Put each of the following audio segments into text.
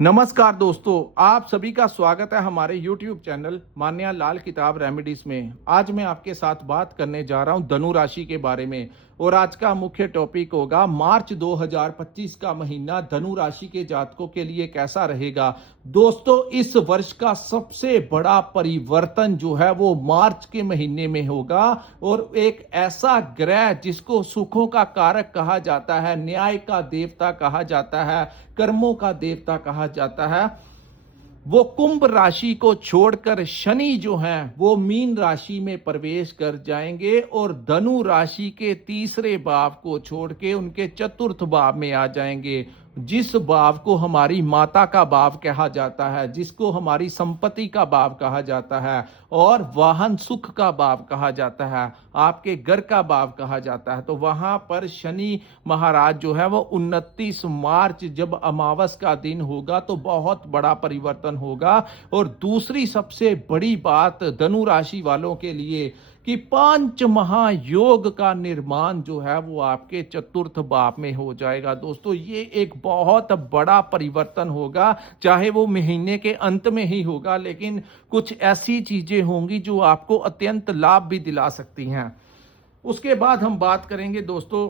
नमस्कार दोस्तों, आप सभी का स्वागत है हमारे YouTube चैनल मान्या लाल किताब रेमेडीज में। आज मैं आपके साथ बात करने जा रहा हूं धनु राशि के बारे में और आज का मुख्य टॉपिक होगा मार्च 2025 का महीना धनु राशि के जातकों के लिए कैसा रहेगा। दोस्तों, इस वर्ष का सबसे बड़ा परिवर्तन जो है वो मार्च के महीने में होगा और एक ऐसा ग्रह जिसको सुखों का कारक कहा जाता है, न्याय का देवता कहा जाता है, कर्मों का देवता कहा जाता है, वो कुंभ राशि को छोड़कर शनि जो हैं वो मीन राशि में प्रवेश कर जाएंगे और धनु राशि के तीसरे भाव को छोड़ के उनके चतुर्थ भाव में आ जाएंगे। जिस भाव को हमारी माता का भाव कहा जाता है, जिसको हमारी संपत्ति का भाव कहा जाता है और वाहन सुख का भाव कहा जाता है, आपके घर का भाव कहा जाता है, तो वहां पर शनि महाराज जो है वो 29 मार्च जब अमावस का दिन होगा तो बहुत बड़ा परिवर्तन होगा। और दूसरी सबसे बड़ी बात धनु राशि वालों के लिए कि पांच महायोग का निर्माण जो है वो आपके चतुर्थ भाव में हो जाएगा। दोस्तों, ये एक बहुत बड़ा परिवर्तन होगा, चाहे वो महीने के अंत में ही होगा, लेकिन कुछ ऐसी चीजें होंगी जो आपको अत्यंत लाभ भी दिला सकती हैं। उसके बाद हम बात करेंगे दोस्तों,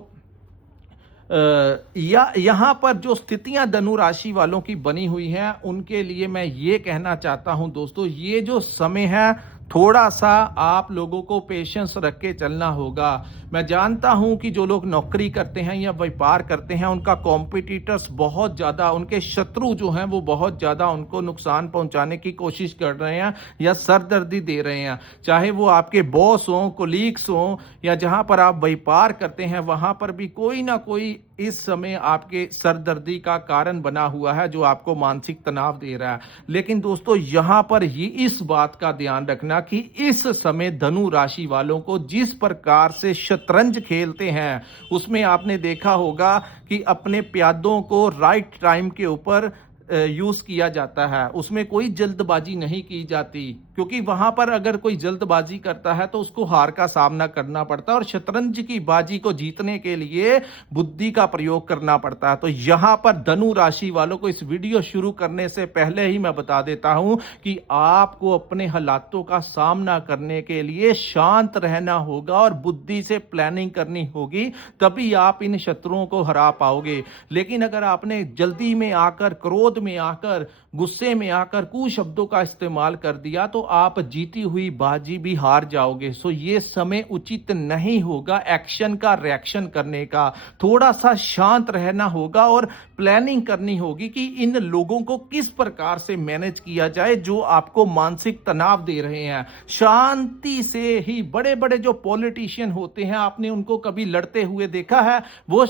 यहाँ पर जो स्थितियां धनु राशि वालों की बनी हुई हैं उनके लिए मैं ये कहना चाहता हूं दोस्तों, ये जो समय है थोड़ा सा आप लोगों को पेशेंस रख के चलना होगा। मैं जानता हूं कि जो लोग नौकरी करते हैं या व्यापार करते हैं उनका कॉम्पिटिटर्स बहुत ज़्यादा, उनके शत्रु जो हैं वो बहुत ज़्यादा उनको नुकसान पहुंचाने की कोशिश कर रहे हैं या सरदर्दी दे रहे हैं, चाहे वो आपके बॉस हों, कोलीग्स हों या जहां पर आप व्यापार करते हैं वहां पर भी कोई ना कोई इस समय आपके सरदर्दी का कारण बना हुआ है जो आपको मानसिक तनाव दे रहा है। लेकिन दोस्तों, यहां पर ही इस बात का ध्यान रखना कि इस समय धनु राशि वालों को जिस प्रकार से शतरंज खेलते हैं उसमें आपने देखा होगा कि अपने प्यादों को राइट टाइम के ऊपर यूज किया जाता है, उसमें कोई जल्दबाजी नहीं की जाती, क्योंकि वहां पर अगर कोई जल्दबाजी करता है तो उसको हार का सामना करना पड़ता है और शतरंज की बाजी को जीतने के लिए बुद्धि का प्रयोग करना पड़ता है। तो यहां पर धनु राशि वालों को इस वीडियो शुरू करने से पहले ही मैं बता देता हूं कि आपको अपने हालातों का सामना करने के लिए शांत रहना होगा और बुद्धि से प्लानिंग करनी होगी, तभी आप इन शत्रुओं को हरा पाओगे। लेकिन अगर आपने जल्दी में आकर, क्रोध में आकर, गुस्से में आकर कुशब्दों का इस्तेमाल कर दिया तो आप जीती हुई बाजी भी हार जाओगे। सो ये समय उचित नहीं होगा एक्शन का रिएक्शन करने का। थोड़ा सा शांत रहना होगा और प्लानिंग करनी होगी कि इन लोगों को किस प्रकार से मैनेज किया जाए जो आपको मानसिक तनाव दे रहे हैं। शांति से ही बड़े बड़े जो पॉलिटिशियन होते हैं, आपने उनको कभी लड़ते हुए देखा है? वो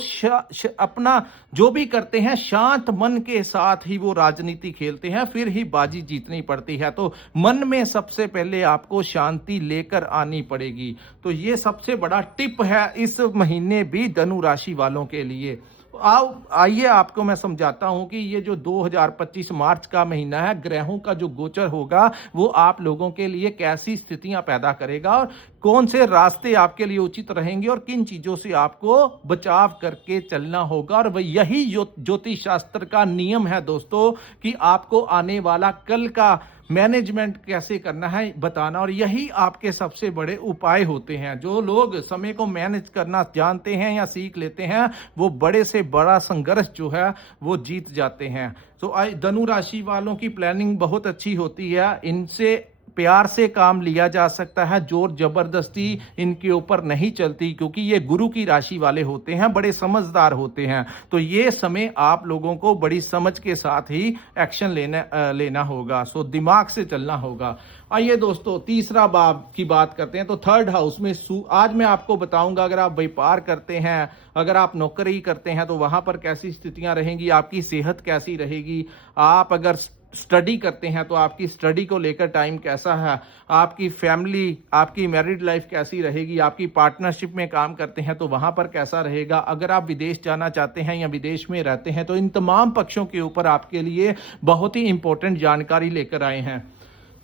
अपना जो भी करते हैं शांत मन के साथ ही वो राजनीति खेलते हैं, फिर ही बाजी जीतनी पड़ती है। तो मन में सबसे पहले आपको शांति लेकर आनी पड़ेगी। तो ये सबसे बड़ा टिप है इस महीने भी धनु राशि वालों के लिए। आइए आपको मैं समझाता हूं कि ये जो 2025 मार्च का महीना है, ग्रहों का जो गोचर होगा वो आप लोगों के लिए कैसी स्थितियां पैदा करेगा और कौन से रास्ते आपके लिए उचित रहेंगे और किन चीजों से आपको बचाव करके चलना होगा। और वह यही ज्योतिष शास्त्र का नियम है दोस्तों कि आपको आने वाला कल का मैनेजमेंट कैसे करना है बताना, और यही आपके सबसे बड़े उपाय होते हैं। जो लोग समय को मैनेज करना जानते हैं या सीख लेते हैं वो बड़े से बड़ा संघर्ष जो है वो जीत जाते हैं। तो धनु राशि वालों की प्लानिंग बहुत अच्छी होती है, इनसे प्यार से काम लिया जा सकता है, जोर जबरदस्ती इनके ऊपर नहीं चलती, क्योंकि ये गुरु की राशि वाले होते हैं, बड़े समझदार होते हैं। तो ये समय आप लोगों को बड़ी समझ के साथ ही एक्शन लेना होगा। सो दिमाग से चलना होगा। आइए दोस्तों, तीसरा भाव की बात करते हैं। तो थर्ड हाउस में आज मैं आपको बताऊंगा, अगर आप व्यापार करते हैं, अगर आप नौकरी करते हैं तो वहां पर कैसी स्थितियां रहेंगी, आपकी सेहत कैसी रहेगी। आप अगर स्टडी करते हैं तो आपकी स्टडी को लेकर टाइम कैसा है, आपकी फैमिली, आपकी मैरिड लाइफ कैसी रहेगी, आपकी पार्टनरशिप में काम करते हैं तो वहां पर कैसा रहेगा, अगर आप विदेश जाना चाहते हैं या विदेश में रहते हैं, तो इन तमाम पक्षों के ऊपर आपके लिए बहुत ही इंपॉर्टेंट जानकारी लेकर आए हैं।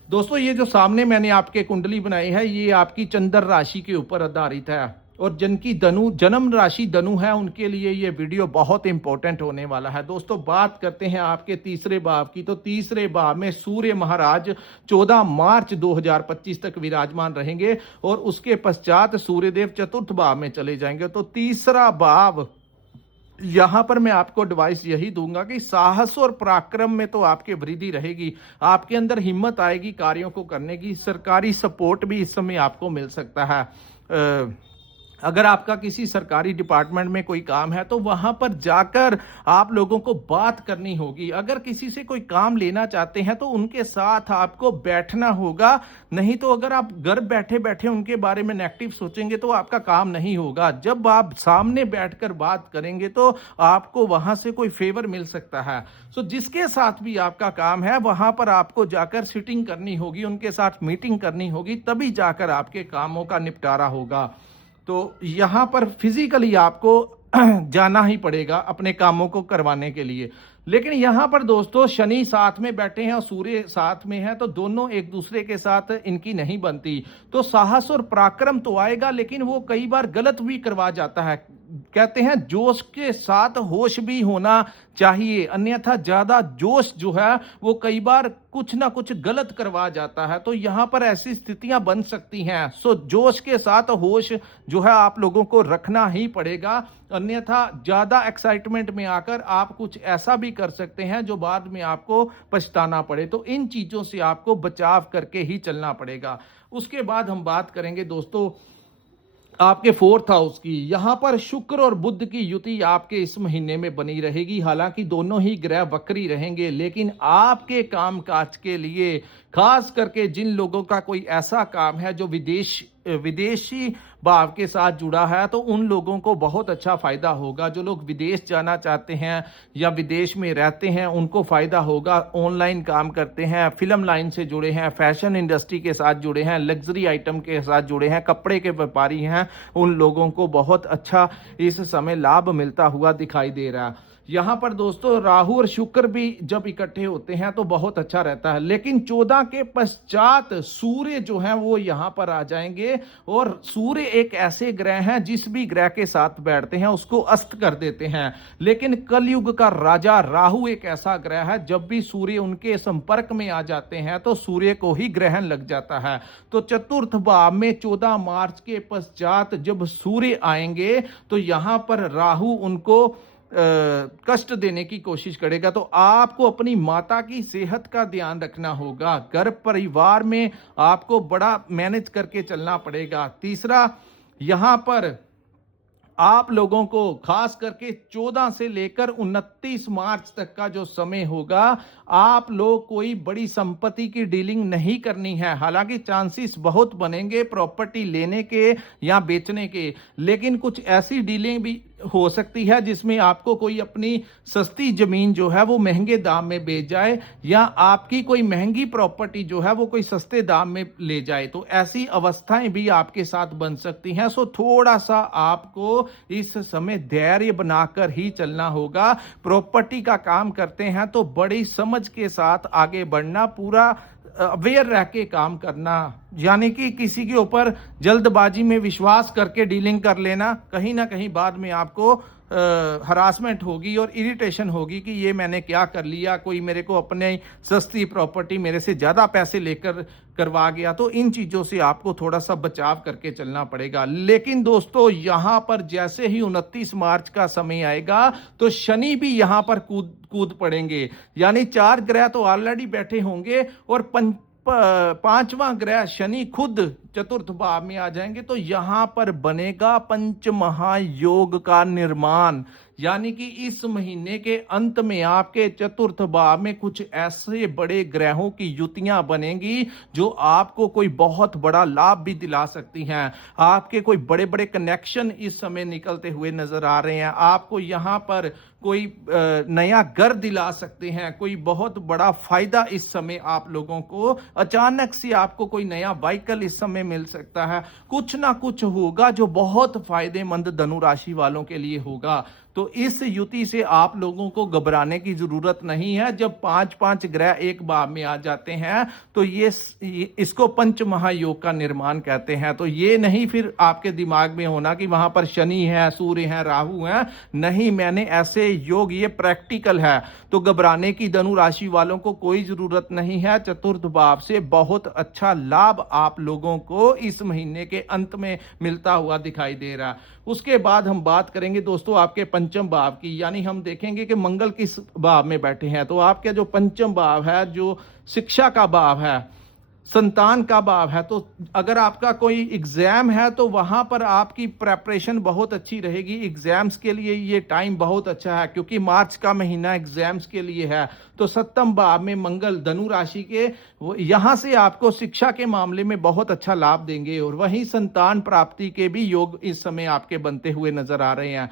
दोस्तों, ये जो सामने मैंने आपके कुंडली बनाई है ये आपकी चंद्र राशि के ऊपर आधारित है। और जिनकी धनु जन्म राशि धनु है उनके लिए ये वीडियो बहुत इंपॉर्टेंट होने वाला है। दोस्तों बात करते हैं आपके तीसरे भाव की। तो तीसरे भाव में सूर्य महाराज 14 मार्च 2025 तक विराजमान रहेंगे और उसके पश्चात सूर्यदेव चतुर्थ भाव में चले जाएंगे। तो तीसरा भाव, यहां पर मैं आपको एडवाइस यही दूंगा कि साहस और पराक्रम में तो आपके वृद्धि रहेगी, आपके अंदर हिम्मत आएगी कार्यों को करने की। सरकारी सपोर्ट भी इस समय आपको मिल सकता है। अगर आपका किसी सरकारी डिपार्टमेंट में कोई काम है तो वहां पर जाकर आप लोगों को बात करनी होगी। अगर किसी से कोई काम लेना चाहते हैं तो उनके साथ आपको बैठना होगा, नहीं तो अगर आप घर बैठे बैठे उनके बारे में नेगेटिव सोचेंगे तो आपका काम नहीं होगा। जब आप सामने बैठकर बात करेंगे तो आपको वहां से कोई फेवर मिल सकता है। सो जिसके साथ भी आपका काम है वहां पर आपको जाकर सिटिंग करनी होगी, उनके साथ मीटिंग करनी होगी, तभी जाकर आपके कामों का निपटारा होगा। तो यहां पर फिजिकली आपको जाना ही पड़ेगा अपने कामों को करवाने के लिए। लेकिन यहां पर दोस्तों शनि साथ में बैठे हैं और सूर्य साथ में है, तो दोनों एक दूसरे के साथ इनकी नहीं बनती। तो साहस और पराक्रम तो आएगा, लेकिन वो कई बार गलत भी करवा जाता है। कहते हैं जोश के साथ होश भी होना चाहिए, अन्यथा ज्यादा जोश जो है वो कई बार कुछ ना कुछ गलत करवा जाता है। तो यहां पर ऐसी स्थितियां बन सकती हैं। सो जोश के साथ होश जो है आप लोगों को रखना ही पड़ेगा, अन्यथा ज्यादा एक्साइटमेंट में आकर आप कुछ ऐसा भी कर सकते हैं जो बाद में आपको पछताना पड़े। तो इन चीजों से आपको बचाव करके ही चलना पड़ेगा। उसके बाद हम बात करेंगे दोस्तों आपके फोर्थ हाउस की। यहां पर शुक्र और बुध की युति आपके इस महीने में बनी रहेगी। हालांकि दोनों ही ग्रह वक्री रहेंगे, लेकिन आपके कामकाज के लिए खास करके जिन लोगों का कोई ऐसा काम है जो विदेशी भाव के साथ जुड़ा है, तो उन लोगों को बहुत अच्छा फायदा होगा। जो लोग विदेश जाना चाहते हैं या विदेश में रहते हैं उनको फायदा होगा। ऑनलाइन काम करते हैं, फिल्म लाइन से जुड़े हैं, फैशन इंडस्ट्री के साथ जुड़े हैं, लग्जरी आइटम के साथ जुड़े हैं, कपड़े के व्यापारी हैं, उन लोगों को बहुत अच्छा इस समय लाभ मिलता हुआ दिखाई दे रहा है। यहां पर दोस्तों राहु और शुक्र भी जब इकट्ठे होते हैं तो बहुत अच्छा रहता है। लेकिन 14 के पश्चात सूर्य जो है वो यहां पर आ जाएंगे, और सूर्य एक ऐसे ग्रह हैं जिस भी ग्रह के साथ बैठते हैं उसको अस्त कर देते हैं। लेकिन कलयुग का राजा राहु एक ऐसा ग्रह है, जब भी सूर्य उनके संपर्क में आ जाते हैं तो सूर्य को ही ग्रहण लग जाता है। तो चतुर्थ भाव में 14 मार्च के पश्चात जब सूर्य आएंगे तो यहां पर राहु उनको कष्ट देने की कोशिश करेगा। तो आपको अपनी माता की सेहत का ध्यान रखना होगा। घर परिवार में आपको बड़ा मैनेज करके चलना पड़ेगा। तीसरा, यहां पर आप लोगों को खास करके 14 से लेकर 29 मार्च तक का जो समय होगा, आप लोग कोई बड़ी संपत्ति की डीलिंग नहीं करनी है। हालांकि चांसेस बहुत बनेंगे प्रॉपर्टी लेने के या बेचने के, लेकिन कुछ ऐसी डीलिंग भी हो सकती है जिसमें आपको कोई अपनी सस्ती जमीन जो है वो महंगे दाम में बेच जाए, या आपकी कोई महंगी प्रॉपर्टी जो है वो कोई सस्ते दाम में ले जाए। तो ऐसी अवस्थाएं भी आपके साथ बन सकती हैं। सो थोड़ा सा आपको इस समय धैर्य बनाकर ही चलना होगा। प्रॉपर्टी का काम करते हैं तो बड़ी समझ के साथ आगे बढ़ना, पूरा अवेयर रह के काम करना, यानी कि किसी के ऊपर जल्दबाजी में विश्वास करके डीलिंग कर लेना, कहीं ना कहीं बाद में आपको हरासमेंट होगी और इरिटेशन होगी कि ये मैंने क्या कर लिया, कोई मेरे को अपने सस्ती प्रॉपर्टी मेरे से ज़्यादा पैसे लेकर करवा गया। तो इन चीज़ों से आपको थोड़ा सा बचाव करके चलना पड़ेगा। लेकिन दोस्तों यहाँ पर जैसे ही 29 मार्च का समय आएगा तो शनि भी यहाँ पर कूद पड़ेंगे, यानी 4 ग्रह तो ऑलरेडी बैठे होंगे और 5वां ग्रह शनि खुद चतुर्थ भाव में आ जाएंगे। तो यहां पर बनेगा पंच महायोग का निर्माण, यानी कि इस महीने के अंत में आपके चतुर्थ भाव में कुछ ऐसे बड़े ग्रहों की युतियां बनेंगी जो आपको कोई बहुत बड़ा लाभ भी दिला सकती हैं। आपके कोई बड़े बड़े कनेक्शन इस समय निकलते हुए नजर आ रहे हैं। आपको यहां पर कोई नया घर दिला सकते हैं, कोई बहुत बड़ा फायदा इस समय आप लोगों को, अचानक से आपको कोई नया व्हीकल इस समय मिल सकता है, कुछ ना कुछ होगा जो बहुत फायदेमंद धनु राशि वालों के लिए होगा। तो इस युति से आप लोगों को घबराने की जरूरत नहीं है। जब 5-5 ग्रह एक भाव में आ जाते हैं तो ये इसको पंच महायोग का निर्माण कहते हैं। तो ये नहीं फिर आपके दिमाग में होना कि वहां पर शनि है, सूर्य है, राहु है, नहीं, मैंने ऐसे योग, ये प्रैक्टिकल है। तो घबराने की धनु राशि वालों को कोई जरूरत नहीं है। चतुर्थ भाव से बहुत अच्छा लाभ आप लोगों को इस महीने के अंत में मिलता हुआ दिखाई दे रहा है। उसके बाद हम बात करेंगे दोस्तों आपके पंचम भाव की, यानी हम देखेंगे कि मंगल किस भाव में बैठे हैं। तो आपके जो पंचम भाव है, जो शिक्षा का भाव है, संतान का भाव है, तो अगर आपका कोई एग्जाम है तो वहां पर आपकी प्रेपरेशन बहुत अच्छी रहेगी। एग्जाम्स के लिए ये टाइम बहुत अच्छा है, क्योंकि मार्च का महीना एग्जाम्स के लिए है। तो सप्तम भाव में मंगल धनु राशि के, यहां से आपको शिक्षा के मामले में बहुत अच्छा लाभ देंगे, और वहीं संतान प्राप्ति के भी योग इस समय आपके बनते हुए नजर आ रहे हैं।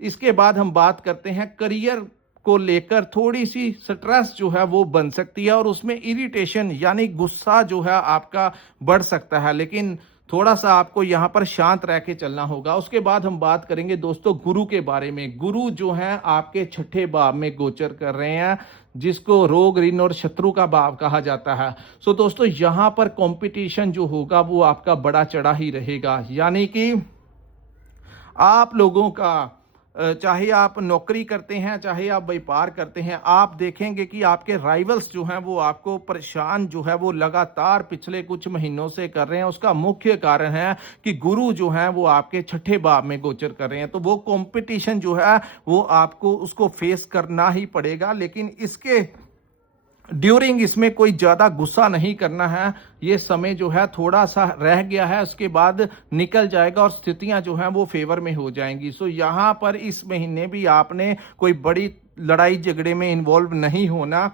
इसके बाद हम बात करते हैं करियर को लेकर, थोड़ी सी स्ट्रेस जो है वो बन सकती है, और उसमें इरिटेशन यानी गुस्सा जो है आपका बढ़ सकता है, लेकिन थोड़ा सा आपको यहाँ पर शांत रह के चलना होगा। उसके बाद हम बात करेंगे दोस्तों गुरु के बारे में। गुरु जो है आपके छठे भाव में गोचर कर रहे हैं, जिसको रोग, ऋण और शत्रु का भाव कहा जाता है। सो दोस्तों यहाँ पर कंपटीशन जो होगा वो आपका बड़ा चढ़ा ही रहेगा, यानी कि आप लोगों का, चाहे आप नौकरी करते हैं, चाहे आप व्यापार करते हैं, आप देखेंगे कि आपके राइवल्स जो हैं वो आपको परेशान जो है वो लगातार पिछले कुछ महीनों से कर रहे हैं। उसका मुख्य कारण है कि गुरु जो है वो आपके छठे भाव में गोचर कर रहे हैं। तो वो कंपटीशन जो है वो आपको उसको फेस करना ही पड़ेगा, लेकिन इसके ड्यूरिंग इसमें कोई ज़्यादा गुस्सा नहीं करना है। ये समय जो है थोड़ा सा रह गया है, उसके बाद निकल जाएगा और स्थितियां जो हैं वो फेवर में हो जाएंगी। सो यहाँ पर इस महीने भी आपने कोई बड़ी लड़ाई झगड़े में इन्वॉल्व नहीं होना,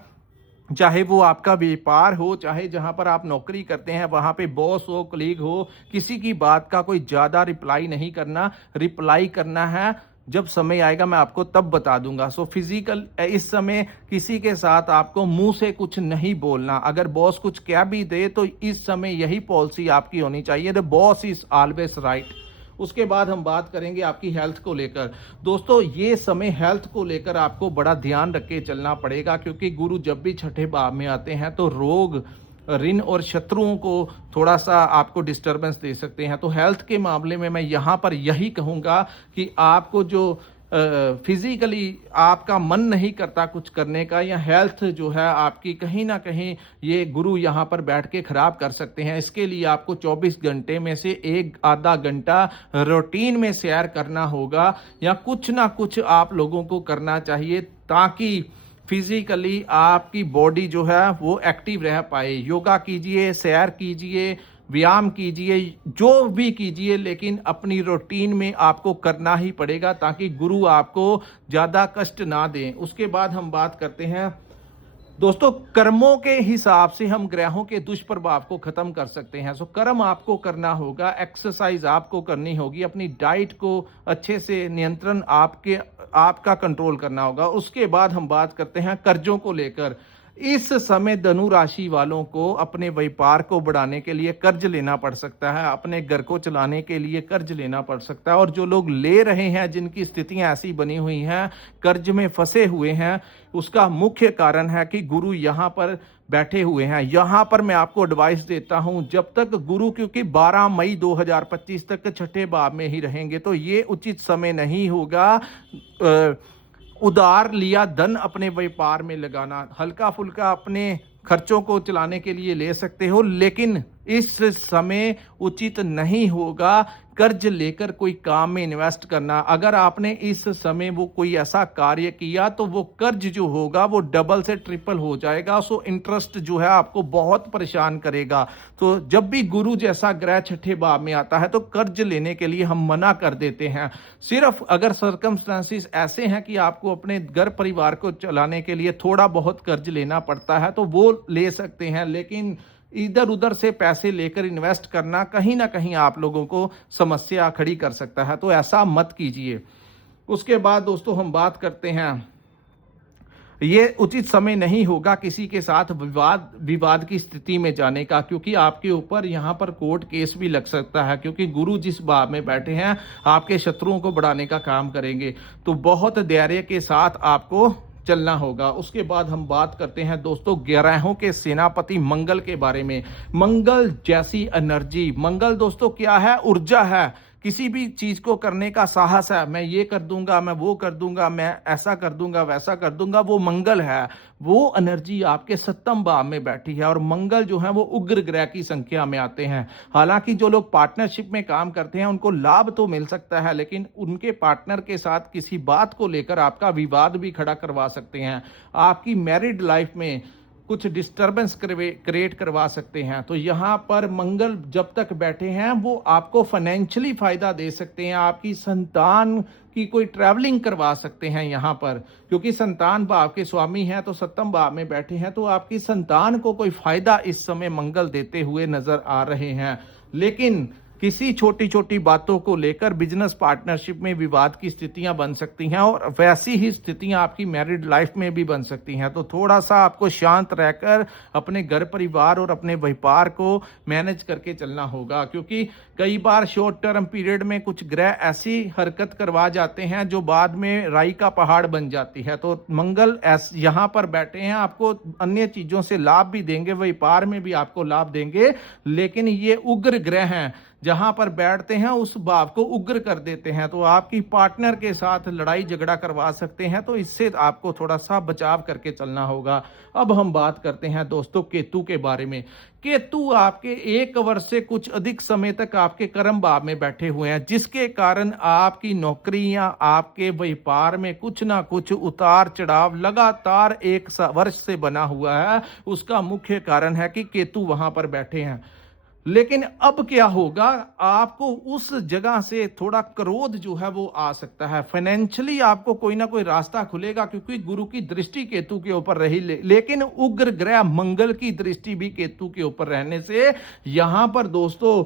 चाहे वो आपका व्यापार हो, चाहे जहां पर आप नौकरी करते हैं वहां पे बॉस हो, कलीग हो, किसी की बात का कोई ज़्यादा रिप्लाई नहीं करना। रिप्लाई करना है जब समय आएगा, मैं आपको तब बता दूंगा। सो फिजिकल इस समय किसी के साथ आपको मुंह से कुछ नहीं बोलना। अगर बॉस कुछ कह भी दे तो इस समय यही पॉलिसी आपकी होनी चाहिए, the boss is always right. उसके बाद हम बात करेंगे आपकी हेल्थ को लेकर। दोस्तों ये समय हेल्थ को लेकर आपको बड़ा ध्यान रख के चलना पड़ेगा, क्योंकि गुरु जब भी छठे भाव में आते हैं तो रोग, ऋण और शत्रुओं को थोड़ा सा आपको डिस्टरबेंस दे सकते हैं। तो हेल्थ के मामले में मैं यहाँ पर यही कहूँगा कि आपको जो फिजिकली आपका मन नहीं करता कुछ करने का, या हेल्थ जो है आपकी कहीं ना कहीं ये गुरु यहाँ पर बैठ के खराब कर सकते हैं। इसके लिए आपको 24 घंटे में से एक आधा घंटा रूटीन में सैर करना होगा, या कुछ ना कुछ आप लोगों को करना चाहिए, ताकि फिजिकली आपकी बॉडी जो है वो एक्टिव रह पाए। योगा कीजिए, सैर कीजिए, व्यायाम कीजिए, जो भी कीजिए, लेकिन अपनी रूटीन में आपको करना ही पड़ेगा, ताकि गुरु आपको ज़्यादा कष्ट ना दें। उसके बाद हम बात करते हैं दोस्तों कर्मों के हिसाब से हम ग्रहों के दुष्प्रभाव को खत्म कर सकते हैं। सो कर्म आपको करना होगा, एक्सरसाइज आपको करनी होगी, अपनी डाइट को अच्छे से नियंत्रण आपका कंट्रोल करना होगा। उसके बाद हम बात करते हैं कर्जों को लेकर। इस समय धनु राशि वालों को अपने व्यापार को बढ़ाने के लिए कर्ज लेना पड़ सकता है, अपने घर को चलाने के लिए कर्ज लेना पड़ सकता है, और जो लोग ले रहे हैं, जिनकी स्थितियां ऐसी बनी हुई हैं, कर्ज में फंसे हुए हैं, उसका मुख्य कारण है कि गुरु यहाँ पर बैठे हुए हैं। यहाँ पर मैं आपको एडवाइस देता हूँ, जब तक गुरु, क्योंकि 12 मई 2025 तक छठे भाव में ही रहेंगे, तो ये उचित समय नहीं होगा उधार लिया धन अपने व्यापार में लगाना। हल्का फुल्का अपने खर्चों को चलाने के लिए ले सकते हो, लेकिन इस समय उचित नहीं होगा कर्ज लेकर कोई काम में इन्वेस्ट करना। अगर आपने इस समय वो कोई ऐसा कार्य किया तो वो कर्ज जो होगा वो डबल से ट्रिपल हो जाएगा। सो इंटरेस्ट जो है आपको बहुत परेशान करेगा। तो जब भी गुरु जैसा ग्रह छठे भाव में आता है तो कर्ज लेने के लिए हम मना कर देते हैं। सिर्फ अगर सर्कमस्टेंसेस ऐसे हैं कि आपको अपने घर परिवार को चलाने के लिए थोड़ा बहुत कर्ज लेना पड़ता है तो वो ले सकते हैं, लेकिन इधर उधर से पैसे लेकर इन्वेस्ट करना कहीं ना कहीं आप लोगों को समस्या खड़ी कर सकता है, तो ऐसा मत कीजिए। उसके बाद दोस्तों हम बात करते हैं, ये उचित समय नहीं होगा किसी के साथ विवाद की स्थिति में जाने का, क्योंकि आपके ऊपर यहाँ पर कोर्ट केस भी लग सकता है, क्योंकि गुरु जिस भाव में बैठे हैं आपके शत्रुओं को बढ़ाने का काम करेंगे। तो बहुत धैर्य के साथ आपको चलना होगा। उसके बाद हम बात करते हैं दोस्तों ग्रहों के सेनापति मंगल के बारे में। मंगल जैसी एनर्जी, मंगल दोस्तों क्या है? ऊर्जा है। किसी भी चीज को करने का साहस है, मैं ये कर दूंगा, मैं वो कर दूंगा, मैं ऐसा कर दूंगा, वैसा कर दूंगा, वो मंगल है। वो एनर्जी आपके 7वें भाव में बैठी है। और मंगल जो है वो उग्र ग्रह की संख्या में आते हैं। हालांकि जो लोग पार्टनरशिप में काम करते हैं उनको लाभ तो मिल सकता है, लेकिन उनके पार्टनर के साथ किसी बात को लेकर आपका विवाद भी खड़ा करवा सकते हैं। आपकी मैरिड लाइफ में कुछ डिस्टरबेंस क्रिएट करवा सकते हैं। तो यहाँ पर मंगल जब तक बैठे हैं वो आपको फाइनेंशियली फायदा दे सकते हैं। आपकी संतान की कोई ट्रैवलिंग करवा सकते हैं यहाँ पर, क्योंकि संतान भाव के स्वामी हैं, तो 7वें भाव में बैठे हैं, तो आपकी संतान को कोई फायदा इस समय मंगल देते हुए नजर आ रहे हैं। लेकिन किसी छोटी छोटी बातों को लेकर बिजनेस पार्टनरशिप में विवाद की स्थितियां बन सकती हैं, और वैसी ही स्थितियां आपकी मैरिड लाइफ में भी बन सकती हैं। तो थोड़ा सा आपको शांत रहकर अपने घर परिवार और अपने व्यापार को मैनेज करके चलना होगा, क्योंकि कई बार शॉर्ट टर्म पीरियड में कुछ ग्रह ऐसी हरकत करवा जाते हैं जो बाद में राई का पहाड़ बन जाती है। तो मंगल यहाँ पर बैठे हैं, आपको अन्य चीजों से लाभ भी देंगे, व्यापार में भी आपको लाभ देंगे, लेकिन ये उग्र ग्रह हैं, जहां पर बैठते हैं उस भाव को उग्र कर देते हैं। तो आपकी पार्टनर के साथ लड़ाई झगड़ा करवा सकते हैं, तो इससे आपको थोड़ा सा बचाव करके चलना होगा। अब हम बात करते हैं दोस्तों केतु के बारे में। केतु आपके 1 वर्ष से कुछ अधिक समय तक आपके कर्म भाव में बैठे हुए हैं, जिसके कारण आपकी नौकरी या आपके व्यापार में कुछ ना कुछ उतार चढ़ाव लगातार 1 वर्ष से बना हुआ है। उसका मुख्य कारण है कि केतु वहां पर बैठे हैं। लेकिन अब क्या होगा, आपको उस जगह से थोड़ा क्रोध जो है वो आ सकता है। फाइनेंशियली आपको कोई ना कोई रास्ता खुलेगा, क्योंकि गुरु की दृष्टि केतु के ऊपर रही, लेकिन उग्र ग्रह मंगल की दृष्टि भी केतु के ऊपर रहने से यहां पर दोस्तों,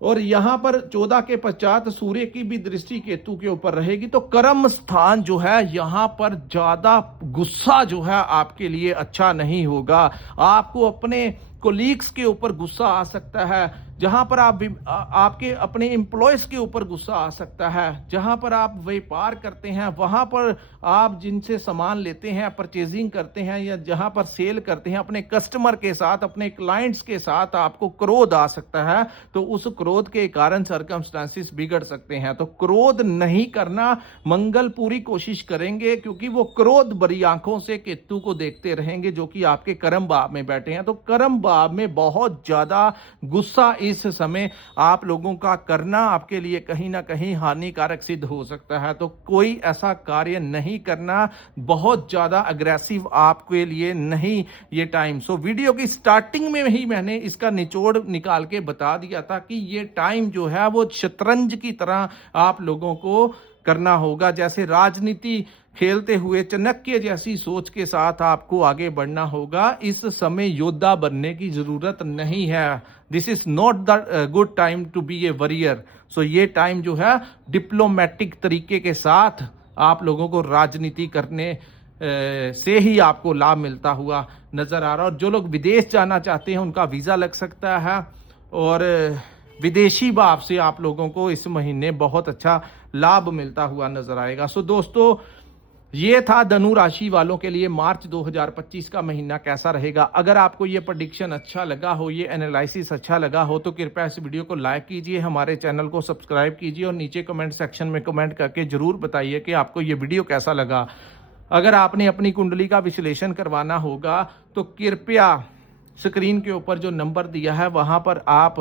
और यहां पर 14 के पश्चात सूर्य की भी दृष्टि केतु के ऊपर रहेगी, तो कर्म स्थान जो है यहां पर ज्यादा गुस्सा जो है आपके लिए अच्छा नहीं होगा। आपको अपने कोलीग्स के ऊपर गुस्सा आ सकता है, जहां पर आपके अपने एम्प्लॉयज के ऊपर गुस्सा आ सकता है। जहां पर आप व्यापार करते हैं, वहां पर आप जिनसे सामान लेते हैं, परचेजिंग करते हैं, या जहां पर सेल करते हैं, अपने कस्टमर के साथ, अपने क्लाइंट्स के साथ आपको क्रोध आ सकता है। तो उस क्रोध के कारण सर्कमस्टांसिस बिगड़ सकते हैं। तो क्रोध नहीं करना, मंगल पूरी कोशिश करेंगे, क्योंकि वो क्रोध भरी आंखों से केतु को देखते रहेंगे, जो कि आपके कर्म भाव में बैठे हैं। तो कर्म भाव में बहुत ज्यादा गुस्सा इस समय आप लोगों का करना आपके लिए कहीं ना कहीं हानिकारक सिद्ध हो सकता है। तो कोई ऐसा कार्य नहीं करना, बहुत ज्यादा अग्रेसिव आपके लिए नहीं ये टाइम। सो वीडियो की स्टार्टिंग में ही मैंने इसका निचोड़ निकाल के बता दिया था कि ये टाइम जो है वो शतरंज की तरह आप लोगों को करना होगा। जैसे राजनीति खेलते हुए चाणक्य जैसी सोच के साथ आपको आगे बढ़ना होगा। इस समय योद्धा बनने की जरूरत नहीं है। This is not the good time to be a warrior. So ये टाइम जो है डिप्लोमेटिक तरीके के साथ आप लोगों को राजनीति करने से ही आपको लाभ मिलता हुआ नजर आ रहा है। और जो लोग विदेश जाना चाहते हैं उनका वीजा लग सकता है, और विदेशी भाव से आप लोगों को इस महीने बहुत अच्छा लाभ मिलता हुआ नजर आएगा। सो दोस्तों, ये था धनु राशि वालों के लिए मार्च 2025 का महीना कैसा रहेगा। अगर आपको ये प्रेडिक्शन अच्छा लगा हो, ये एनालिसिस अच्छा लगा हो, तो कृपया इस वीडियो को लाइक कीजिए, हमारे चैनल को सब्सक्राइब कीजिए, और नीचे कमेंट सेक्शन में कमेंट करके जरूर बताइए कि आपको ये वीडियो कैसा लगा। अगर आपने अपनी कुंडली का विश्लेषण करवाना होगा तो कृपया स्क्रीन के ऊपर जो नंबर दिया है वहां पर आप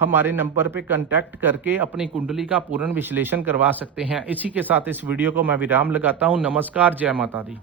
हमारे नंबर पे कांटेक्ट करके अपनी कुंडली का पूर्ण विश्लेषण करवा सकते हैं। इसी के साथ इस वीडियो को मैं विराम लगाता हूं। नमस्कार, जय माता दी।